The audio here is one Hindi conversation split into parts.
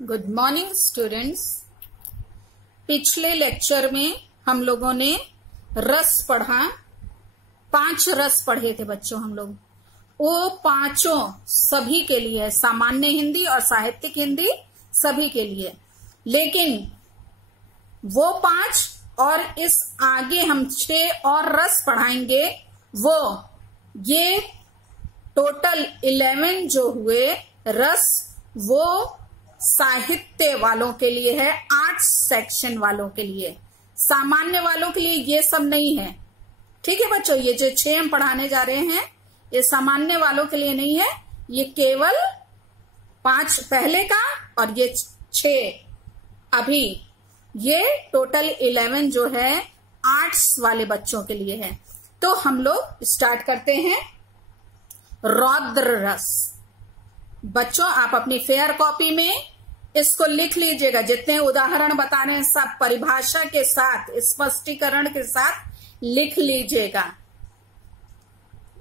Good morning students. पिछले लेक्चर में हम लोगों ने रस पढ़ा, 5 रस पढ़े थे बच्चों हम लोग। वो पांचों सभी के लिए, सामान्य हिंदी और साहित्यिक हिंदी सभी के लिए, लेकिन वो 5 और इस आगे हम 6 और रस पढ़ाएंगे। वो ये टोटल 11 जो हुए रस, वो साहित्य वालों के लिए है, आर्ट्स सेक्शन वालों के लिए। सामान्य वालों के लिए ये सब नहीं है। ठीक है बच्चों, ये जो 6 हम पढ़ाने जा रहे हैं ये सामान्य वालों के लिए नहीं है, ये केवल 5 पहले का और ये 6 अभी, ये टोटल 11 जो है आर्ट्स वाले बच्चों के लिए है। तो हम लोग स्टार्ट करते हैं। रौद्र रस। बच्चों आप अपनी फेयर कॉपी में इसको लिख लीजिएगा। जितने उदाहरण बता रहे हैं सब परिभाषा के साथ, स्पष्टीकरण के साथ लिख लीजिएगा।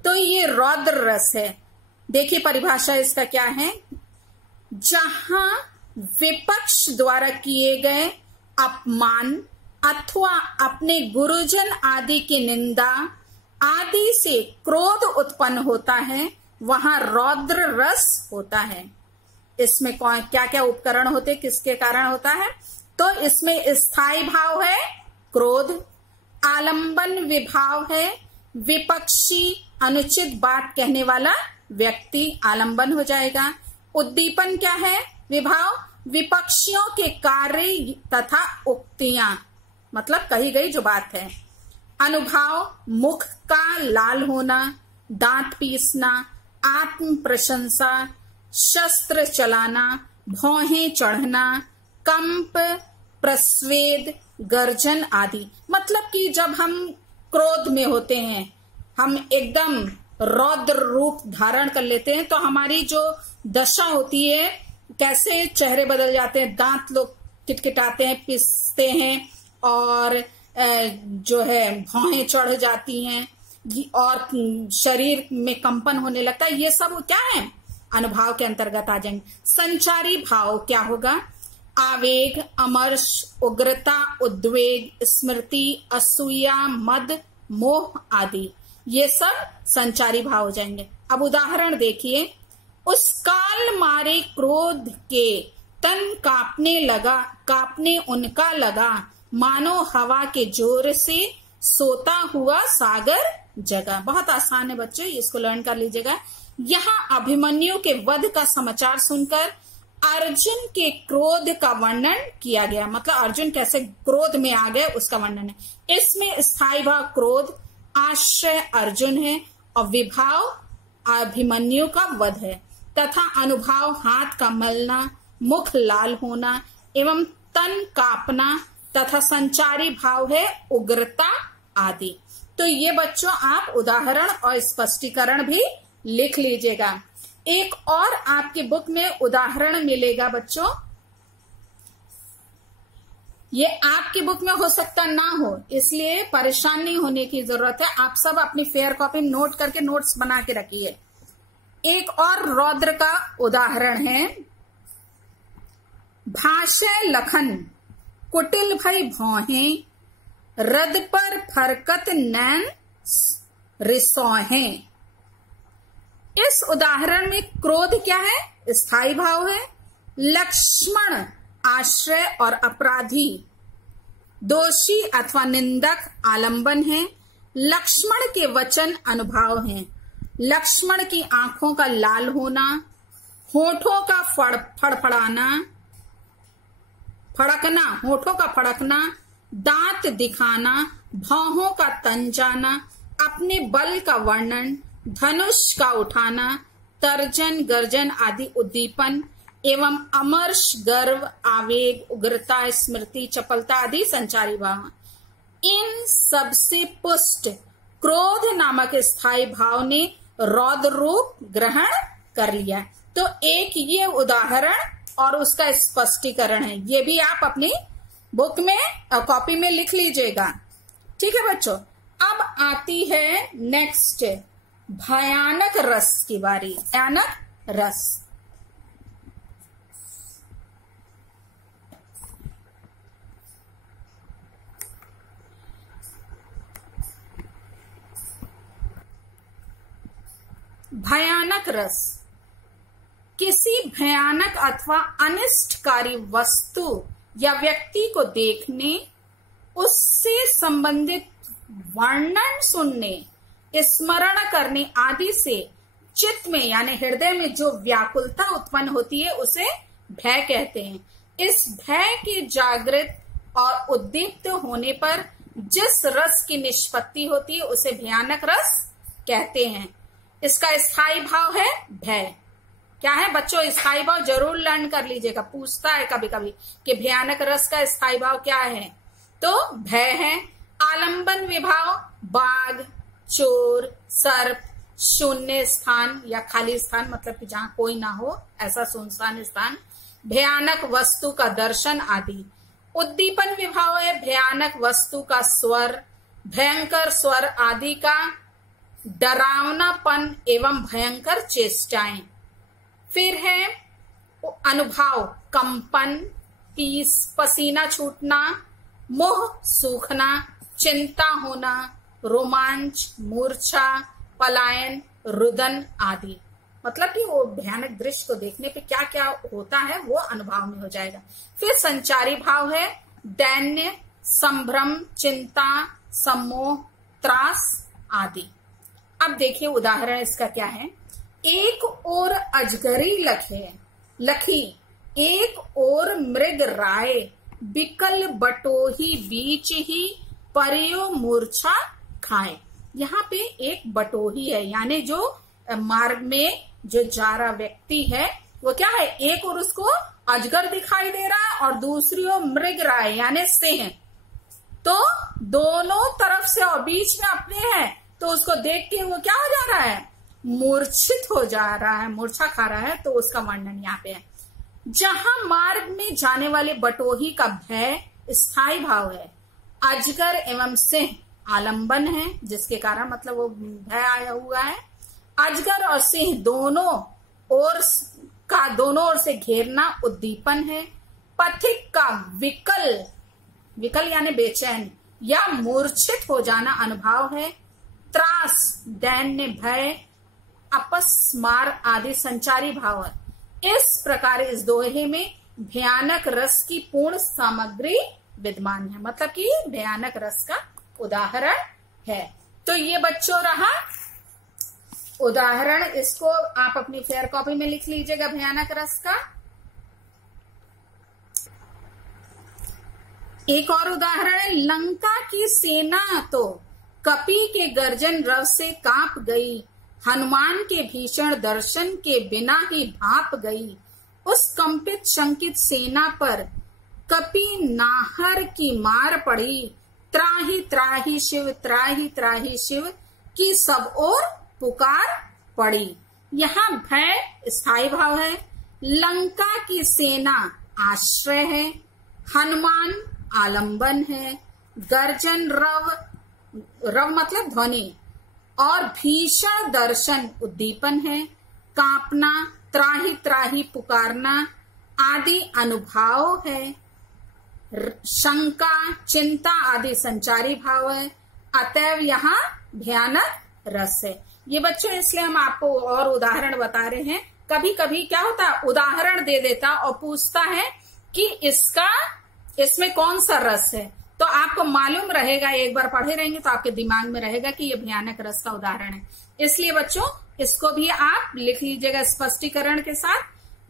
तो ये रौद्र रस है। देखिए परिभाषा इसका क्या है। जहां विपक्ष द्वारा किए गए अपमान अथवा अपने गुरुजन आदि की निंदा आदि से क्रोध उत्पन्न होता है, वहां रौद्र रस होता है। इसमें क्या क्या उपकरण होते, किसके कारण होता है? तो इसमें स्थायी भाव है क्रोध, आलंबन विभाव है, विपक्षी अनुचित बात कहने वाला व्यक्ति आलंबन हो जाएगा। उद्दीपन क्या है? विभाव, विपक्षियों के कार्य तथा उक्तियां, मतलब कही गई जो बात है। अनुभाव, मुख का लाल होना, दांत पीसना, आत्म प्रशंसा, शस्त्र चलाना, भौहें चढ़ना, कंप, प्रस्वेद, गर्जन आदि। मतलब कि जब हम क्रोध में होते हैं, हम एकदम रौद्र रूप धारण कर लेते हैं, तो हमारी जो दशा होती है, कैसे चेहरे बदल जाते हैं, दांत लोग किटकिटाते हैं, पिसते हैं, और जो है भौहें चढ़ जाती हैं और शरीर में कंपन होने लगता है। ये सब क्या है? अनुभाव के अंतर्गत आ जाएंगे। संचारी भाव क्या होगा? आवेग, अमर्ष, उग्रता, उद्वेग, स्मृति, असूया, मद, मोह आदि, ये सब संचारी भाव हो जाएंगे। अब उदाहरण देखिए। उस काल मारे क्रोध के तन कांपने उनका लगा, मानो हवा के जोर से सोता हुआ सागर जगा। बहुत आसान है बच्चों, इसको लर्न कर लीजिएगा। यहाँ अभिमन्यु के वध का समाचार सुनकर अर्जुन के क्रोध का वर्णन किया गया, मतलब अर्जुन कैसे क्रोध में आ गए उसका वर्णन है। इसमें स्थायी भाव क्रोध, आश्रय अर्जुन है, और विभाव अभिमन्यु का वध है, तथा अनुभाव हाथ का मलना, मुख लाल होना एवं तन कांपना, तथा संचारी भाव है उग्रता आदि। तो ये बच्चों आप उदाहरण और स्पष्टीकरण भी लिख लीजिएगा। एक और आपकी बुक में उदाहरण मिलेगा बच्चों, ये आपकी बुक में हो सकता ना हो, इसलिए परेशान नहीं होने की जरूरत है। आप सब अपनी फेयर कॉपी नोट करके नोट्स बना के रखिए। एक और रौद्र का उदाहरण है। भाषे लखन कुटिल भई भौहें, रद पर फरकत नैन रिसौहें। इस उदाहरण में क्रोध क्या है? स्थायी भाव है। लक्ष्मण आश्रय और अपराधी, दोषी अथवा निंदक आलंबन है। लक्ष्मण के वचन अनुभाव हैं। लक्ष्मण की आंखों का लाल होना, होठों का फड़फड़ाना, फड़कना, होठों का फड़कना, दांत दिखाना, भौहों का तन जाना, अपने बल का वर्णन, धनुष का उठाना, तर्जन गर्जन आदि उद्दीपन एवं अमर्ष, गर्व, आवेग, उग्रता, स्मृति, चपलता आदि संचारी भाव। इन सबसे पुष्ट क्रोध नामक स्थायी भाव ने रौद्र रूप ग्रहण कर लिया। तो एक ये उदाहरण और उसका स्पष्टीकरण है, ये भी आप अपनी बुक में कॉपी में लिख लीजिएगा। ठीक है बच्चों। अब आती है नेक्स्ट भयानक रस की बारी। भयानक रस। भयानक रस किसी भयानक अथवा अनिष्टकारी वस्तु या व्यक्ति को देखने, उससे संबंधित वर्णन सुनने, स्मरण करने आदि से चित्त में यानी हृदय में जो व्याकुलता उत्पन्न होती है उसे भय कहते हैं। इस भय के जागृत और उद्दीप्त होने पर जिस रस की निष्पत्ति होती है उसे भयानक रस कहते हैं। इसका स्थायी भाव है भय। क्या है बच्चों? स्थायी भाव जरूर लर्न कर लीजिएगा, पूछता है कभी कभी कि भयानक रस का स्थायी भाव क्या है, तो भय है। आलंबन विभाव बाघ, चोर, सर्प, शून्य स्थान या खाली स्थान, मतलब कि जहां कोई ना हो ऐसा सुनसान स्थान, भयानक वस्तु का दर्शन आदि। उद्दीपन विभाव है भयानक वस्तु का स्वर, भयंकर स्वर आदि का डरावनापन एवं भयंकर चेष्टाएं। फिर है अनुभाव कंपन, पीस, पसीना छूटना, मुंह सूखना, चिंता होना, रोमांच, मूर्छा, पलायन, रुदन आदि। मतलब कि वो भयानक दृश्य को देखने पे क्या क्या होता है वो अनुभाव में हो जाएगा। फिर संचारी भाव है दैन्य, संभ्रम, चिंता, सम्मोह, त्रास आदि। अब देखिए उदाहरण इसका क्या है। एक ओर अजगरी लखी, एक ओर मृग राय, बिकल बटोही बीच ही परियो मूर्छा खाए। यहाँ पे एक बटोही है, यानी जो मार्ग में जो जा रहा व्यक्ति है वो क्या है, एक और उसको अजगर दिखाई दे रहा है और दूसरी ओर मृग राय यानी सिंह, तो दोनों तरफ से और बीच में अपने हैं, तो उसको देख के वो क्या हो जा रहा है, मूर्छित हो जा रहा है, मूर्छा खा रहा है। तो उसका वर्णन यहाँ पे है। जहां मार्ग में जाने वाले बटोही का भय स्थायी भाव है, अजगर एवं सिंह आलंबन है, जिसके कारण मतलब वो भय आया हुआ है। अजगर और सिंह दोनों ओर से घेरना उद्दीपन है। पथिक का विकल यानी बेचैन या मूर्छित हो जाना अनुभाव है। त्रास दैन्य भय, अपस्मार आदि संचारी भाव है। इस प्रकार इस दोहे में भयानक रस की पूर्ण सामग्री विद्यमान है, मतलब कि भयानक रस का उदाहरण है। तो ये बच्चों रहा उदाहरण, इसको आप अपनी फेयर कॉपी में लिख लीजिएगा भयानक रस का। एक और उदाहरण है, लंका की सेना तो कपि के गर्जन रव से कांप गई, हनुमान के भीषण दर्शन के बिना ही भाप गई। उस कंपित शंकित सेना पर कपि नाहर की मार पड़ी, त्राहि त्राहि शिव, त्राहि त्राहि शिव की सब ओर पुकार पड़ी। यहाँ भय स्थायी भाव है, लंका की सेना आश्रय है, हनुमान आलंबन है, गर्जन रव मतलब ध्वनि और भीषण दर्शन उद्दीपन है, कांपना, त्राहि त्राहि पुकारना आदि अनुभाव है, शंका, चिंता आदि संचारी भाव है। अतएव यहाँ भयानक रस है। ये बच्चों इसलिए हम आपको और उदाहरण बता रहे हैं। कभी कभी क्या होता है, उदाहरण दे देता और पूछता है कि इसमें कौन सा रस है, तो आपको मालूम रहेगा, एक बार पढ़े रहेंगे तो आपके दिमाग में रहेगा कि ये भयानक रस का उदाहरण है। इसलिए बच्चों इसको भी आप लिख लीजिएगा स्पष्टीकरण के साथ।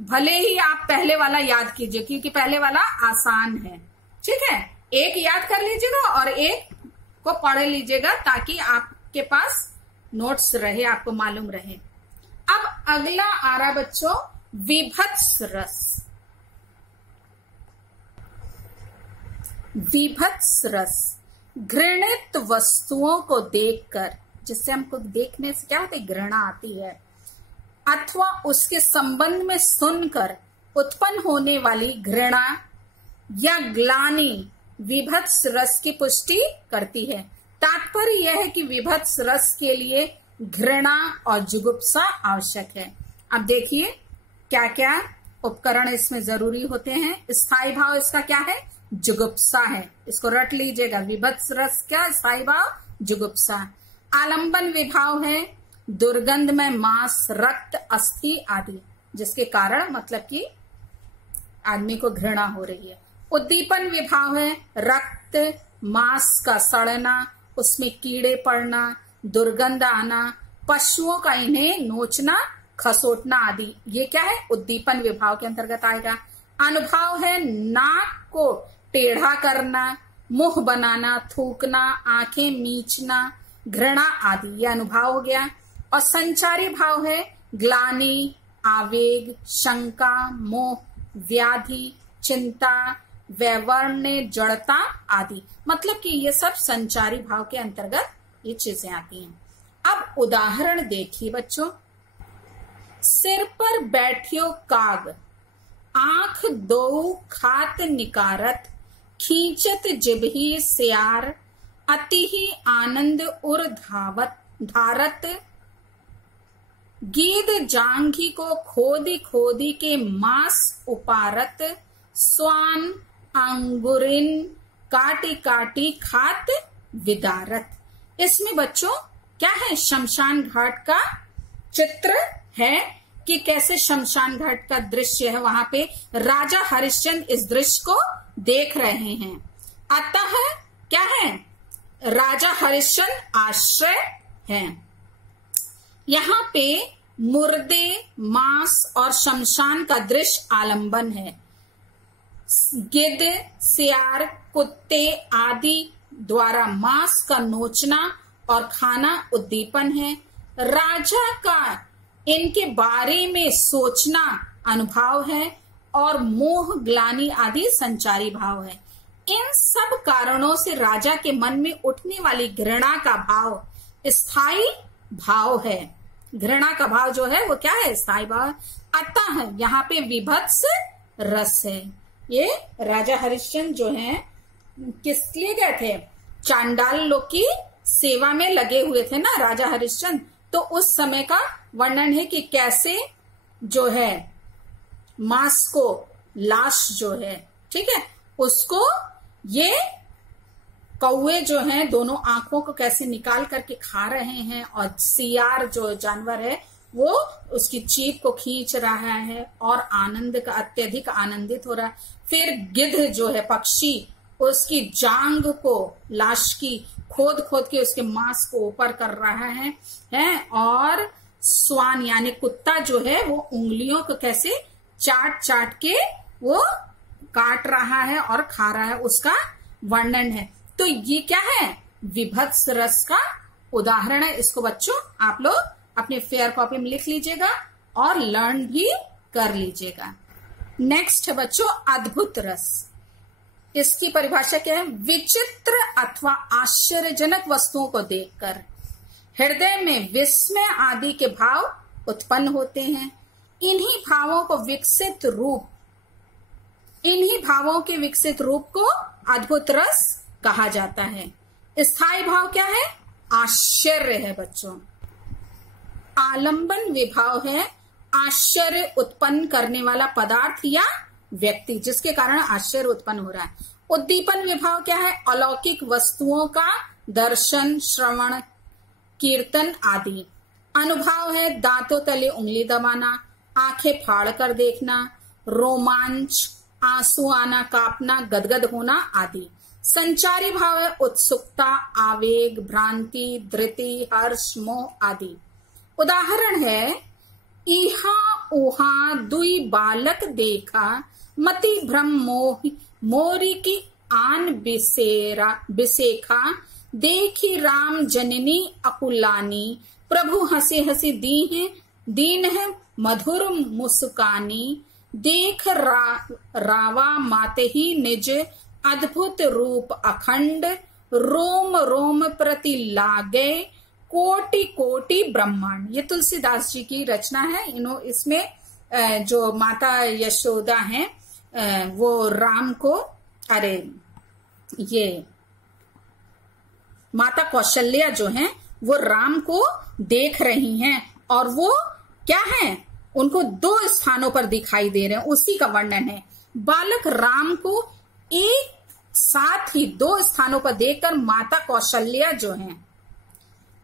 भले ही आप पहले वाला याद कीजिए क्योंकि पहले वाला आसान है, ठीक है। एक याद कर लीजिएगा और एक को पढ़ लीजिएगा ताकि आपके पास नोट्स रहे, आपको मालूम रहे। अब अगला आ रहा बच्चों विभत्स रस। विभत्स रस घृणित वस्तुओं को देखकर, जिससे हमको देखने से क्या होती है, घृणा आती है, अथवा उसके संबंध में सुनकर उत्पन्न होने वाली घृणा या ग्लानि विभत्स रस की पुष्टि करती है। तात्पर्य यह है कि विभत्स रस के लिए घृणा और जुगुप्सा आवश्यक है। अब देखिए क्या क्या उपकरण इसमें जरूरी होते हैं। स्थायी भाव इसका क्या है, जुगुप्सा है, इसको रट लीजिएगा। विभत्स रस का स्थायी भाव जुगुप्सा। आलंबन विभाव है दुर्गंधमय मांस, रक्त, अस्थि आदि, जिसके कारण मतलब कि आदमी को घृणा हो रही है। उद्दीपन विभाव है रक्त, मांस का सड़ना, उसमें कीड़े पड़ना, दुर्गंध आना, पशुओं का इन्हें नोचना, खसोटना आदि, ये क्या है? उद्दीपन विभाव के अंतर्गत आएगा। अनुभाव है नाक को टेढ़ा करना, मुंह बनाना, थूकना, आंखें मीचना, घृणा आदि, ये अनुभाव हो गया। और संचारी भाव है ग्लानि, आवेग, शंका, मोह, व्याधि, चिंता, वैवर्ण्य, जड़ता आदि, मतलब कि ये सब संचारी भाव के अंतर्गत ये चीजें आती हैं। अब उदाहरण देखिए बच्चों। सिर पर बैठियो काग, आंख दो खात निकारत, खींचत जिभहि सियार, अति ही आनंद उर धारत, गीद जांघी को खोदी खोदी के मांस उपारत, स्वान अंगुरिन काटी काटी खात विदारत। इसमें बच्चों क्या है? शमशान घाट का चित्र है कि कैसे शमशान घाट का दृश्य है। वहां पे राजा हरिश्चंद्र इस दृश्य को देख रहे हैं। अतः क्या है? राजा हरिश्चंद्र आश्रय है। यहाँ पे मुर्दे, मांस और शमशान का दृश्य आलंबन है। गिद्ध, सियार, कुत्ते आदि द्वारा मांस का नोचना और खाना उद्दीपन है। राजा का इनके बारे में सोचना अनुभाव है और मोह, ग्लानि आदि संचारी भाव है। इन सब कारणों से राजा के मन में उठने वाली घृणा का भाव स्थायी भाव है। घृणा का भाव जो है वो क्या है? स्थायी भाव। अतः यहाँ पे विभत्स रस है। ये राजा हरिश्चंद्र जो है किस लिए गए थे? चांडाल लोग की सेवा में लगे हुए थे ना राजा हरिश्चंद्र। तो उस समय का वर्णन है कि कैसे जो है मांस को, लाश जो है, ठीक है, उसको ये कौवे जो हैं दोनों आंखों को कैसे निकाल करके खा रहे हैं, और सियार जो जानवर है वो उसकी चीप को खींच रहा है और आनंद का अत्यधिक आनंदित हो रहा है। फिर गिद्ध जो है पक्षी, उसकी जांग को, लाश की खोद खोद के उसके मांस को ऊपर कर रहा है और स्वान यानी कुत्ता जो है वो उंगलियों को कैसे चाट चाट के वो काट रहा है और खा रहा है, उसका वर्णन है। तो ये क्या है? विभत्स रस का उदाहरण है। इसको बच्चों आप लोग अपने फेयर कॉपी में लिख लीजिएगा और लर्न भी कर लीजिएगा। नेक्स्ट है बच्चों अद्भुत रस। इसकी परिभाषा क्या है? विचित्र अथवा आश्चर्यजनक वस्तुओं को देखकर हृदय में विस्मय आदि के भाव उत्पन्न होते हैं। इन्हीं भावों के विकसित रूप को अद्भुत रस कहा जाता है। स्थायी भाव क्या है? आश्चर्य है बच्चों। आलंबन विभाव है आश्चर्य उत्पन्न करने वाला पदार्थ या व्यक्ति, जिसके कारण आश्चर्य उत्पन्न हो रहा है। उद्दीपन विभाव क्या है? अलौकिक वस्तुओं का दर्शन, श्रवण, कीर्तन आदि। अनुभाव है दांतों तले उंगली दबाना, आंखें फाड़ कर देखना, रोमांच, आंसू आना, कांपना, गदगद होना आदि। संचारी भाव है उत्सुकता, आवेग, भ्रांति, धृति, हर्ष, मोह आदि। उदाहरण है इहा उहा दुई बालक देखा, मति भ्रम मोरी की आन बिसेखा, देखी राम जननी अकुलानी, प्रभु हंसी हंसी दीन है मधुर मुस्कानी, देख रावा माते ही निज अद्भुत रूप अखंड, रोम रोम प्रति लागे कोटि कोटि ब्रह्मांड। ये तुलसीदास जी की रचना है। इसमें जो माता यशोदा हैं वो राम को, ये माता कौशल्या जो हैं वो राम को देख रही हैं और वो क्या है? उनको दो स्थानों पर दिखाई दे रहे हैं, उसी का वर्णन है। बालक राम को एक साथ ही दो स्थानों पर देखकर माता कौशल्या जो हैं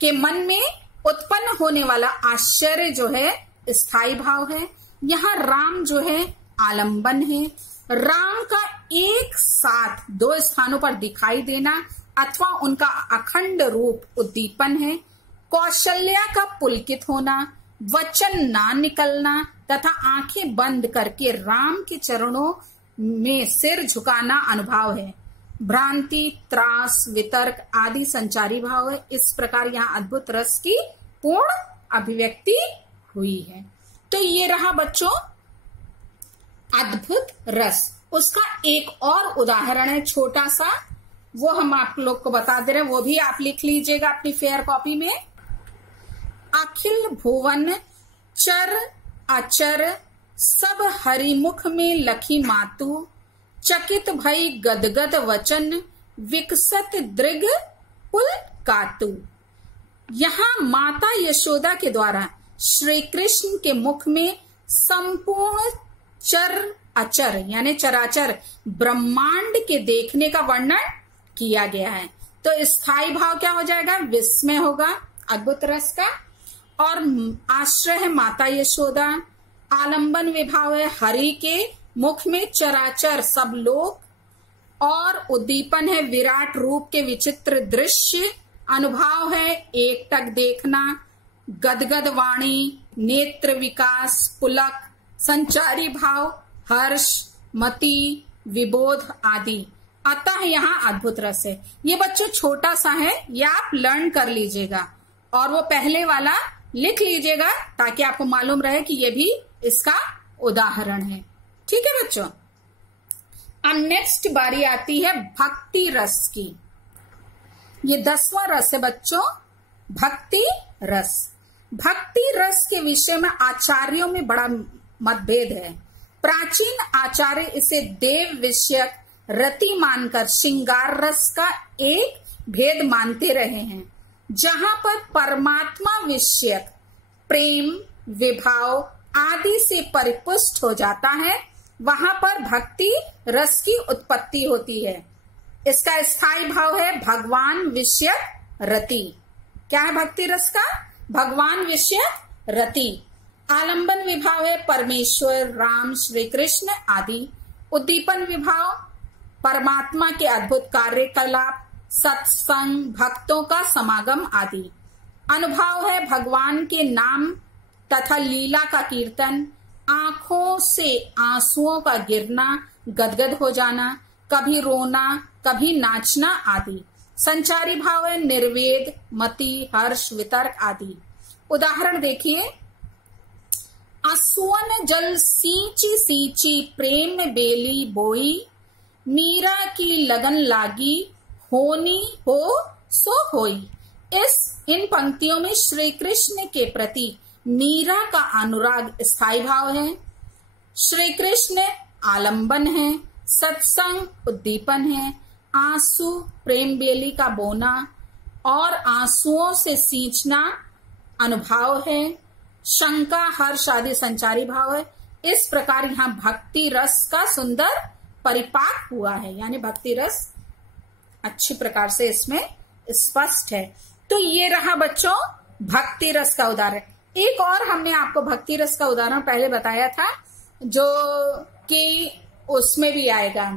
के मन में उत्पन्न होने वाला आश्चर्य जो है स्थायी भाव है। यहाँ राम जो है आलंबन है। राम का एक साथ दो स्थानों पर दिखाई देना अथवा उनका अखंड रूप उद्दीपन है। कौशल्या का पुलकित होना, वचन ना निकलना तथा आंखें बंद करके राम के चरणों में सिर झुकाना अनुभाव है। भ्रांति, त्रास, वितर्क आदि संचारी भाव है। इस प्रकार यहाँ अद्भुत रस की पूर्ण अभिव्यक्ति हुई है। तो ये रहा बच्चों अद्भुत रस। उसका एक और उदाहरण है छोटा सा, वो हम आप लोग को बता दे रहे हैं, वो भी आप लिख लीजिएगा अपनी फेयर कॉपी में। अखिल भुवन चर अचर सब हरिमुख में लखी मातु, चकित भई गदगद वचन विकसत दृग पुल कातु। यहाँ माता यशोदा के द्वारा श्री कृष्ण के मुख में संपूर्ण चर अचर यानी चराचर ब्रह्मांड के देखने का वर्णन किया गया है। तो स्थायी भाव क्या हो जाएगा? विस्मय होगा अद्भुत रस का। और आश्रय है माता यशोदा, आलंबन विभाव है हरि के मुख में चराचर सब लोग, और उद्दीपन है विराट रूप के विचित्र दृश्य, अनुभाव है एकटक देखना, गदगद वाणी, नेत्र विकास, पुलक, संचारी भाव हर्ष, मति, विबोध आदि। अतः यहाँ अद्भुत रस है। ये बच्चों छोटा सा है, ये आप लर्न कर लीजिएगा और वो पहले वाला लिख लीजिएगा ताकि आपको मालूम रहे कि ये भी इसका उदाहरण है। ठीक है बच्चों। अब नेक्स्ट बारी आती है भक्ति रस की। ये 10वां रस है बच्चों, भक्ति रस। भक्ति रस के विषय में आचार्यों में बड़ा मतभेद है। प्राचीन आचार्य इसे देव विषयक रति मानकर श्रृंगार रस का एक भेद मानते रहे हैं, जहां पर परमात्मा विषयक प्रेम, विभाव आदि से परिपुष्ट हो जाता है, वहां पर भक्ति रस की उत्पत्ति होती है। इसका स्थायी भाव है भगवान विषयक रति। क्या है भक्ति रस का? भगवान विषयक रति। आलंबन विभाव है परमेश्वर, राम, श्री कृष्ण आदि। उद्दीपन विभाव परमात्मा के अद्भुत कार्यकलाप, सत्संग, भक्तों का समागम आदि। अनुभाव है भगवान के नाम तथा लीला का कीर्तन, आंखों से आंसुओं का गिरना, गदगद हो जाना, कभी रोना, कभी नाचना आदि। संचारी भाव है निर्वेद, मति, हर्ष, वितर्क आदि। उदाहरण देखिए, असुवन जल सींची सींची प्रेम बेली बोई, मीरा की लगन लागी होनी हो सो होई। इन पंक्तियों में श्री कृष्ण के प्रति मीरा का अनुराग स्थायी भाव है, श्री कृष्ण आलंबन है, सत्संग उद्दीपन है, आंसू प्रेम बेली का बोना और आंसुओं से सींचना अनुभाव है, शंका हर्ष आदि संचारी भाव है। इस प्रकार यहाँ भक्ति रस का सुंदर परिपाक हुआ है, यानी भक्ति रस अच्छी प्रकार से इसमें स्पष्ट है। तो ये रहा बच्चों भक्ति रस का उदाहरण। एक और हमने आपको भक्ति रस का उदाहरण पहले बताया था, जो कि उसमें भी आएगा।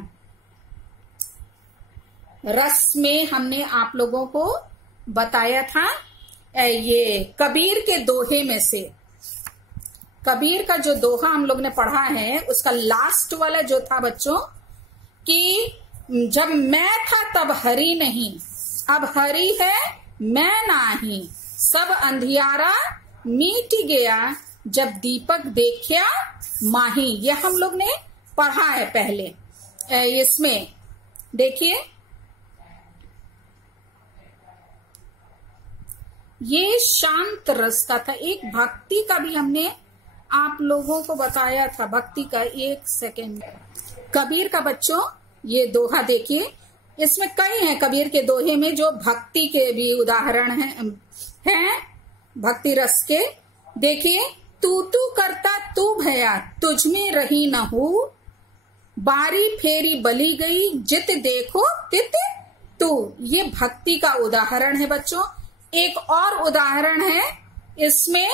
रस में हमने आप लोगों को बताया था ये कबीर के दोहे में से। कबीर का जो दोहा हम लोग ने पढ़ा है उसका लास्ट वाला जो था बच्चों कि जब मैं था तब हरि नहीं, अब हरि है मैं नाही, सब अंधियारा मीट गया जब दीपक देखा माही। ये हम लोग ने पढ़ा है पहले। इसमें देखिए ये शांत रस का था। एक भक्ति का भी हमने आप लोगों को बताया था, भक्ति का। एक सेकेंड, कबीर का बच्चों ये दोहा देखिए, इसमें कई हैं कबीर के दोहे में जो भक्ति के भी उदाहरण हैं भक्ति रस के। देखिए, तू तू करता तू भया तुझ में रही न हो, बारी फेरी बली गई जित देखो तित तू। ये भक्ति का उदाहरण है बच्चों। एक और उदाहरण है इसमें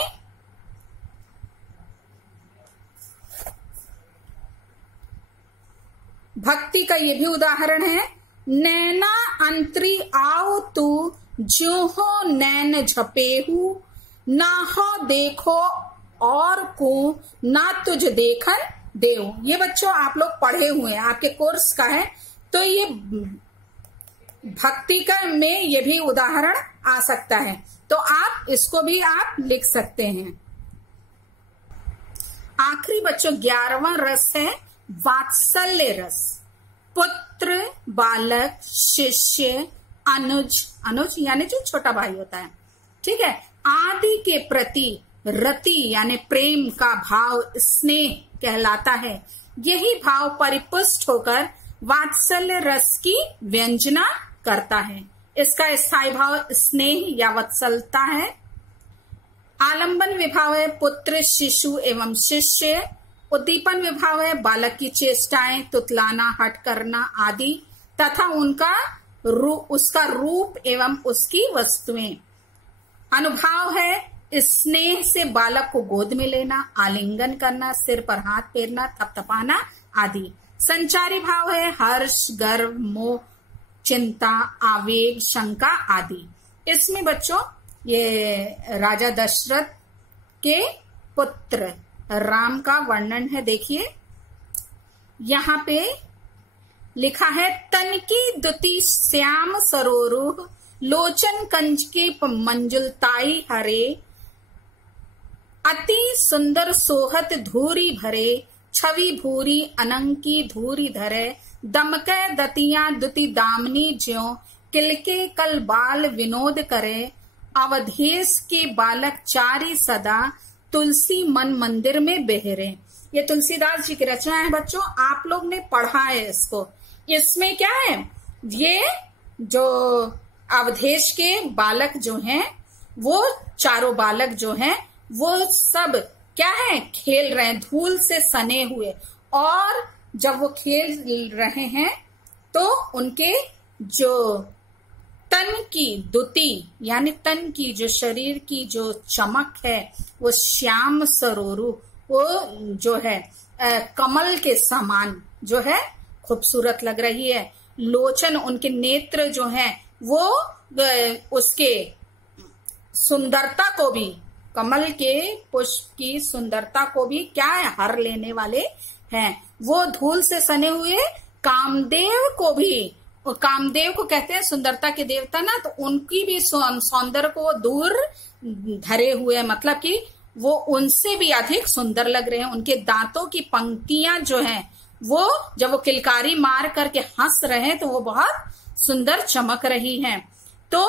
भक्ति का ये भी उदाहरण है। नैना अंतरी आओ तू, ज्यों हो नैन झपेहू, ना हो देखो और को, ना तुझ देखन देव। ये बच्चों आप लोग पढ़े हुए हैं, आपके कोर्स का है, तो ये भक्ति का में ये भी उदाहरण आ सकता है, तो आप इसको भी आप लिख सकते हैं। आखिरी बच्चों 11वां रस है वात्सल्य रस। पुत्र, बालक, शिष्य, अनुज, अनुज यानी जो छोटा भाई होता है, ठीक है, आदि के प्रति रति यानी प्रेम का भाव स्नेह कहलाता है। यही भाव परिपुष्ट होकर वात्सल्य रस की व्यंजना करता है। इसका स्थायी भाव स्नेह या वत्सलता है। आलंबन विभाव है पुत्र, शिशु एवं शिष्य। उद्दीपन विभाव है बालक की चेष्टाएं, तुतलाना, हट करना आदि तथा उसका रूप एवं उसकी वस्तुएं। अनुभाव है स्नेह से बालक को गोद में लेना, आलिंगन करना, सिर पर हाथ फेरना, थपथपाना आदि। संचारी भाव है हर्ष, गर्व, मोह, चिंता, आवेग, शंका आदि। इसमें बच्चों ये राजा दशरथ के पुत्र राम का वर्णन है। देखिए यहाँ पे लिखा है तनकी दुति श्याम सरोरुह, लोचन कंज के मंजुलताई हरे, अति सुंदर सोहत धूरी भरे, छवि भूरी अनंकी धूरी धरे, दमके दतिया दुति दामनी ज्यों, किलके कल बाल विनोद करे, अवधेश के बालक चारी सदा, तुलसी मन मंदिर में बेहरे। ये तुलसीदास जी की रचना है बच्चों, आप लोग ने पढ़ा है इसको। इसमें क्या है, ये जो अवधेश के बालक जो हैं, वो चारों बालक जो हैं वो सब क्या है, खेल रहे हैं धूल से सने हुए। और जब वो खेल रहे हैं तो उनके जो तन की दुति यानी तन की जो शरीर की जो चमक है वो श्याम सरोरु, वो जो है कमल के समान जो है खूबसूरत लग रही है। लोचन उनके नेत्र जो हैं वो उसके सुंदरता को भी, कमल के पुष्प की सुंदरता को भी क्या है, हर लेने वाले हैं। वो धूल से सने हुए कामदेव को भी, कामदेव को कहते हैं सुंदरता के देवता ना, तो उनकी भी सौंदर्य को दूर धरे हुए, मतलब कि वो उनसे भी अधिक सुंदर लग रहे हैं। उनके दांतों की पंक्तियां जो हैं वो जब वो किलकारी मार करके हंस रहे हैं तो वो बहुत सुंदर चमक रही हैं। तो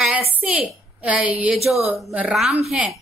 ऐसे ये जो राम हैं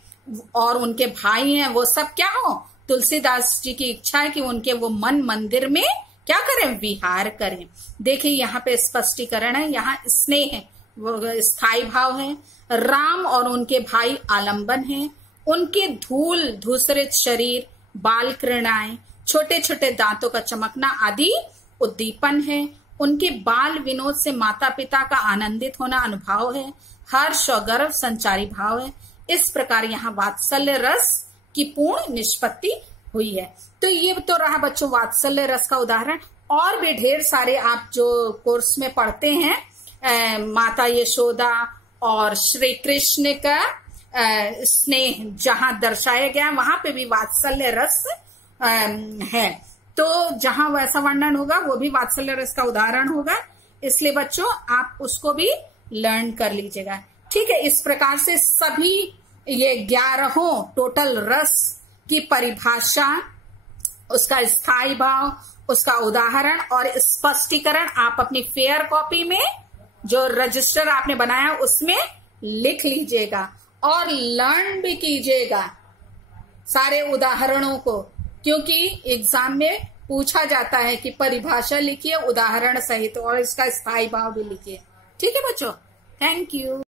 और उनके भाई हैं वो सब क्या हो, तुलसीदास जी की इच्छा है कि उनके वो मन मंदिर में क्या करें, विहार करें। देखिए यहाँ पे स्पष्टीकरण है, यहाँ स्नेह है वो स्थायी भाव है, राम और उनके भाई आलंबन हैं, उनके धूल धूसरित शरीर, बाल कृणाएं, छोटे छोटे दांतों का चमकना आदि उद्दीपन है, उनके बाल विनोद से माता पिता का आनंदित होना अनुभाव है, हर्ष और गर्व संचारी भाव है। इस प्रकार यहाँ वात्सल्य रस की पूर्ण निष्पत्ति हुई है। तो ये तो रहा बच्चों वात्सल्य रस का उदाहरण। और भी ढेर सारे आप जो कोर्स में पढ़ते हैं, माता यशोदा और श्री कृष्ण का स्नेह जहां दर्शाया गया वहां पे भी वात्सल्य रस है। तो जहां वैसा वर्णन होगा वो भी वात्सल्य रस का उदाहरण होगा, इसलिए बच्चों आप उसको भी लर्न कर लीजिएगा। ठीक है, इस प्रकार से सभी ये 11 टोटल रस की परिभाषा, उसका स्थायी भाव, उसका उदाहरण और स्पष्टीकरण आप अपनी फेयर कॉपी में जो रजिस्टर आपने बनाया उसमें लिख लीजिएगा और लर्न भी कीजिएगा सारे उदाहरणों को, क्योंकि एग्जाम में पूछा जाता है कि परिभाषा लिखिए उदाहरण सहित और इसका स्थायी भाव भी लिखिए। ठीक है बच्चों, थैंक यू।